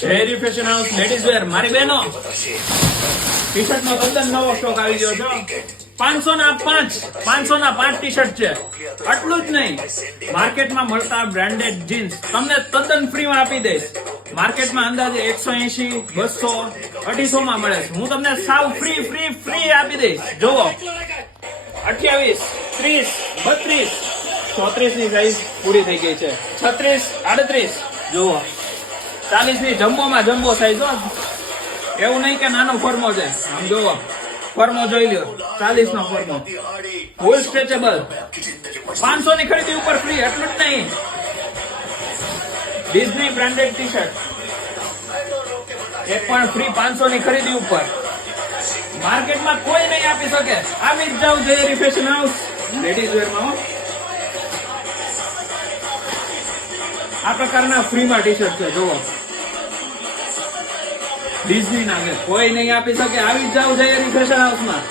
શહેરી fashion house ladies wear મારી બહેનો ટી શર્ટ નો તદ્દન નવો સ્ટોક આવી ગયો છે. 500 ના 5 ટી શર્ટ છે. આટલું જ નહીં, માર્કેટમાં મળતા બ્રાન્ડેડ જીન્સ તમને તદ્દન ફ્રીમાં આપી દઈશ. માર્કેટમાં અંદાજે 180, 200, 250 માં મળે છે. હું તમને સાવ ફ્રી આપી દઈશ. જોવો 28, 30, 32, 34 ની સાઈઝ પૂરી થઈ ગઈ છે. 36, 38 જુઓ, 40 ની જમ્બોમાં જમ્બો સાઈઝ હો. એવું નહીં કે નાનો ફોર્મો છે. આમ જુઓ, ફોર્મો જોઈ લ્યો, 40 નો ફોર્મો, ફૂલ સ્ટ્રેચેબલ. 500 ની ખરીદી ઉપર ફ્રી. એટલું જ નહીં, ડિઝની બ્રાન્ડેડ ટી શર્ટ એક પણ ફ્રી 500 ની ખરીદી ઉપર. માર્કેટમાં કોઈ નહીં આપી શકે. આવી જ જાવ જયરી ફેશન હાઉસ લેડીઝ વેરમાં. આ પ્રકારના ફ્રીમાં ટી શર્ટ છે. જુઓ, ડિઝની ના કોઈ નહીં આપી શકે. આવી જ જાવ જયરી ફેશન હાઉસમાં.